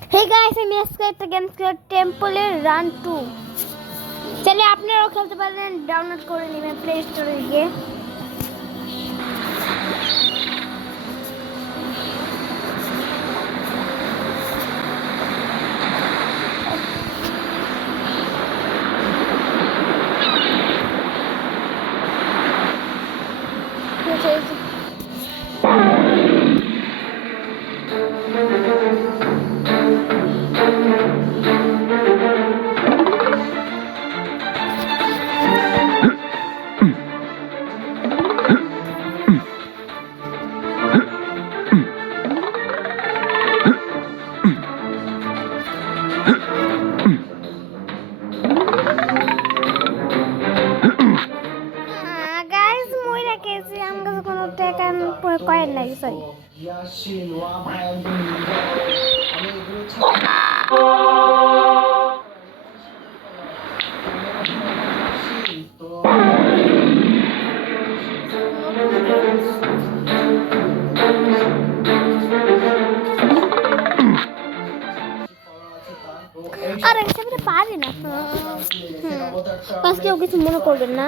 hey guys আমি আজকে একটা গেম খেলব টেম্পলের রান 2 চলে আপনারাও খেলতে পারেন ডাউনলোড করে নেবেন প্লে স্টোরে গিয়ে কয়েন নাই সরি আরে সেটা পারি না আজকে কিছু মনে করবেন না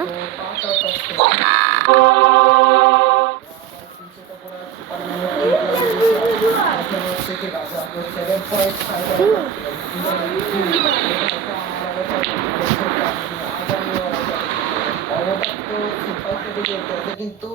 কিন্তু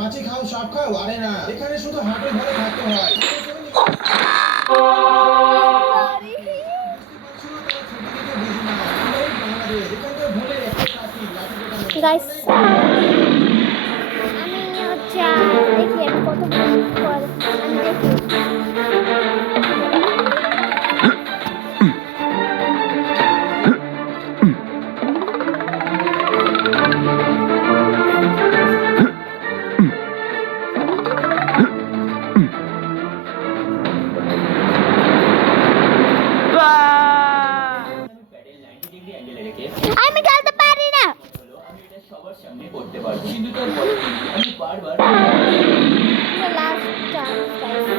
মাছি খাও সব খাও আরে না এখানে শুধু হাটের ঘরে থাকতে হয় গাইস আমি হচ্ছে দেখি আমি কত পর আমি দেখি আমি খেলতে পারি না আমি এটা সবার সামনে করতে পারবো কিন্তু তোর আমি বারবার লাস্ট চান্স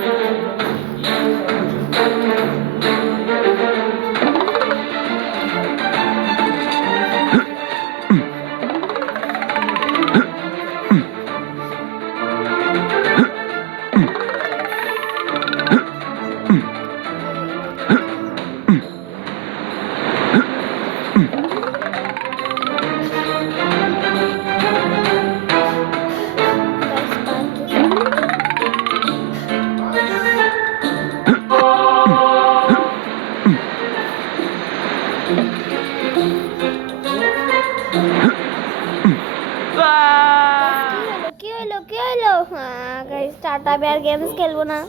কি হলো হ্যাঁ গাইস টাটা আমি আর গেমস খেলবো না